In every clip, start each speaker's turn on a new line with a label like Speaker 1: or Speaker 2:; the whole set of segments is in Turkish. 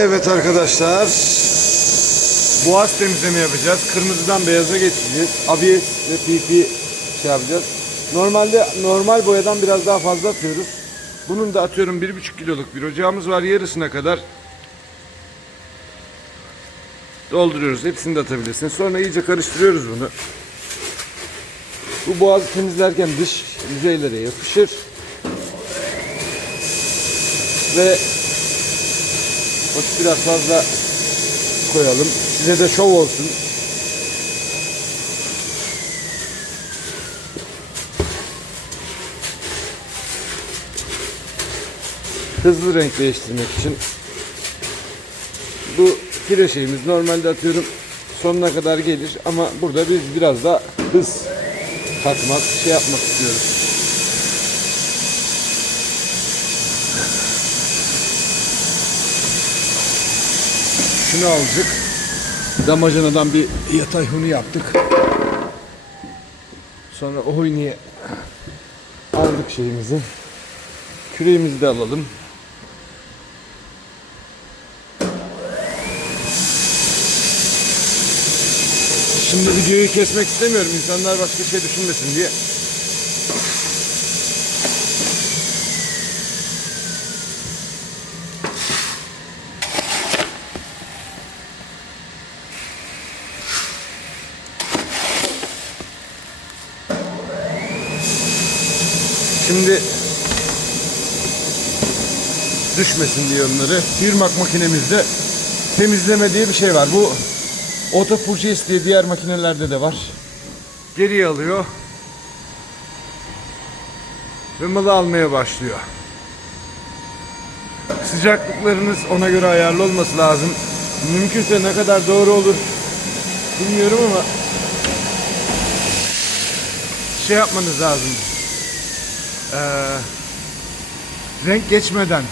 Speaker 1: Evet arkadaşlar. Boğaz temizleme yapacağız. Kırmızıdan beyaza geçeceğiz. ABS ve PP şey yapacağız. Normalde normal boyadan biraz daha fazla atıyoruz. Bunun da atıyorum 1,5 kiloluk bir ocağımız var. Yarısına kadar dolduruyoruz. Hepsini de atabilirsiniz. Sonra iyice karıştırıyoruz bunu. Bu boğazı temizlerken dış yüzeylere yapışır. Ve Bak biraz fazla koyalım. Size de şov olsun. Hızlı renk değiştirmek için. Bu şeyimiz normalde atıyorum sonuna kadar gelir ama burada biz biraz da hız katmak, şey yapmak istiyoruz. Şunu aldık. Damacanadan bir yatay hunu yaptık. Sonra o huniye aldık şeyimizi. Küreğimizi de alalım. Şimdi videoyu kesmek istemiyorum. İnsanlar başka şey düşünmesin diye. Şimdi düşmesin diye onları. Firmak makinemizde temizleme diye bir şey var. Bu Autopurges diye diğer makinelerde de var. Geriye alıyor. Ve malı almaya başlıyor. Sıcaklıklarınız ona göre ayarlı olması lazım. Mümkünse ne kadar doğru olur bilmiyorum ama şey yapmanız lazım. Ee, renk geçmeden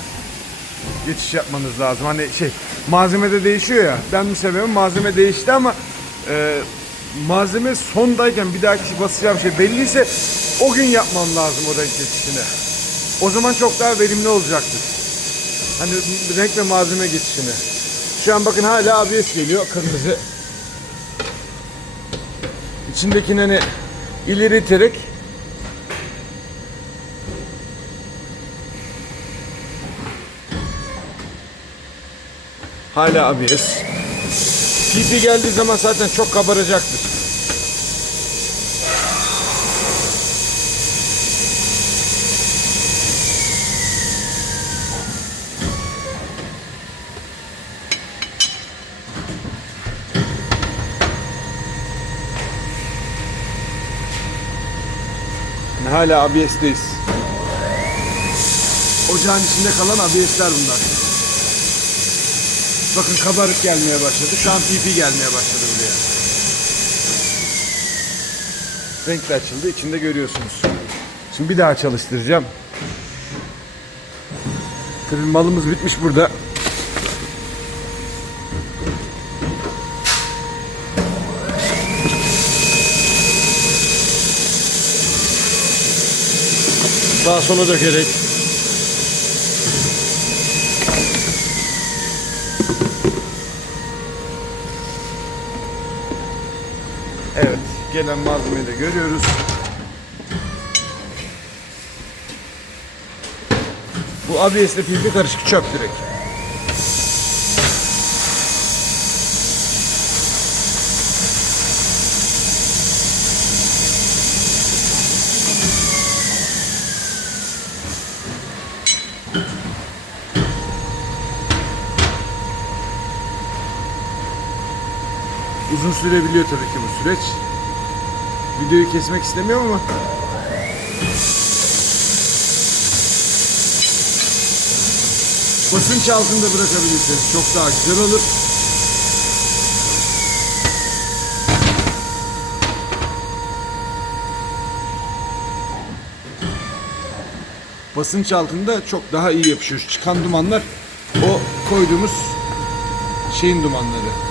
Speaker 1: geçiş yapmanız lazım. Hani şey malzemede değişiyor ya. Ben mi seviyorum malzeme değişti ama e, malzeme sondayken bir dahaki basacağım şey belliyse o gün yapmam lazım o renk geçişini. O zaman çok daha verimli olacaktır. Hani renk ve malzeme geçişini. Şu an bakın hala ABS geliyor kırmızı. İçindekini hani ileri iterek Hala ABS. PP geldiği zaman zaten çok kabaracaktır. Hala ABS'teyiz. Ocağın içinde kalan ABS'ler bunlar. Bakın kabarık gelmeye başladı. Şu an PP gelmeye başladı buraya. Renkli açıldı. İçinde görüyorsunuz. Şimdi bir daha çalıştıracağım. Tabii malımız bitmiş burada. Daha sola dökerek Evet, gelen malzemeyi de görüyoruz. Bu ABS ile pilli karışık çöp direkt. Uzun sürebiliyor tabii ki bu süreç. Videoyu kesmek istemiyorum ama basınç altında bırakabilirseniz çok daha güzel olur. Basınç altında çok daha iyi yapışıyor. Çıkan dumanlar o koyduğumuz şeyin dumanları.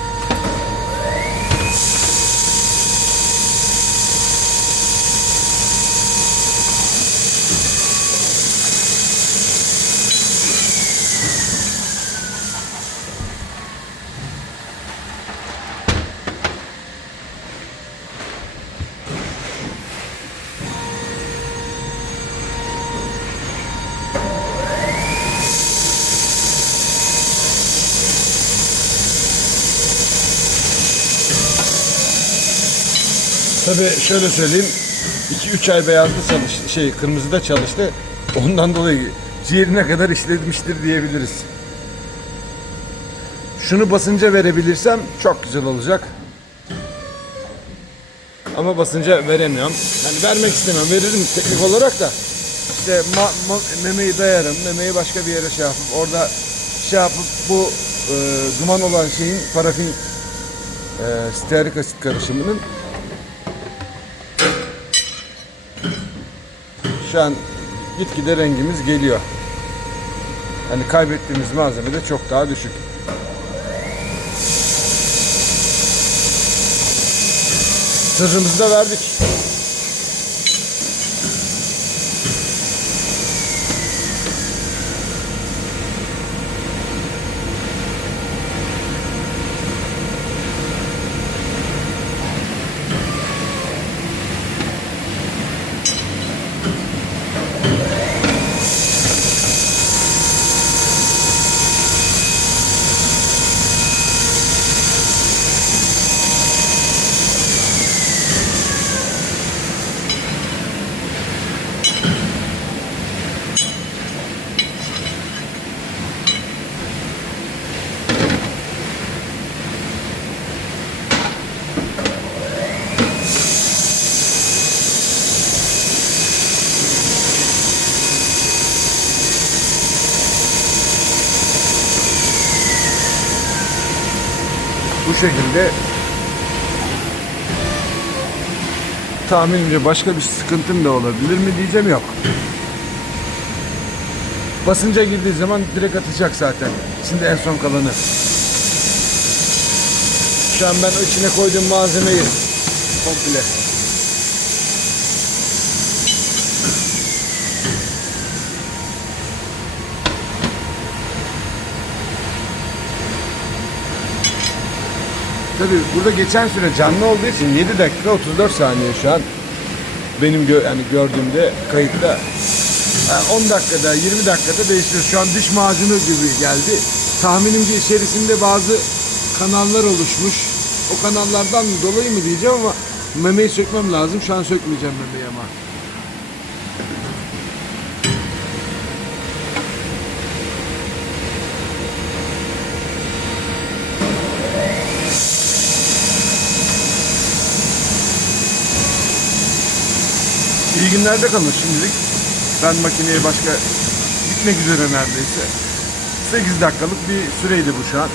Speaker 1: Tabii şöyle söyleyeyim. 2-3 ay beyazda çalıştı, şey kırmızıda çalıştı. Ondan dolayı ciğerine kadar işlemiştir diyebiliriz. Şunu basınca verebilirsem çok güzel olacak. Ama basınca veremiyorum. Yani vermek istemem. Veririm teknik olarak da. İşte ma- ma- memeyi dayarım. Memeyi başka bir yere şey yapıp orada şey yapıp bu e, duman olan şeyin parafin e, stearik asit karışımının şu an gitgide rengimiz geliyor. Hani kaybettiğimiz malzeme de çok daha düşük. Sırrımızı da verdik. Bu şekilde tahminimce başka bir sıkıntım da olabilir mi diyeceğim yok. Basınca girdiği zaman direkt atacak zaten. Şimdi en son kalanı. Şu an ben içine koyduğum malzemeyi komple Tabii burada geçen süre canlı olduğu için 7 dakika 34 saniye şu an benim gö yani gördüğümde kayıtta. Ha, 10 dakikada 20 dakikada değişiyor. Şu an diş macunu gibi geldi. Tahminimce içerisinde bazı kanallar oluşmuş. O kanallardan dolayı mı diyeceğim ama memeyi sökmem lazım. Şu an sökmeyeceğim memeyi ama. İyi günlerde kalın şimdilik. Ben makineye başka gitmek üzere neredeyse. 8 dakikalık bir süreydi bu şu an.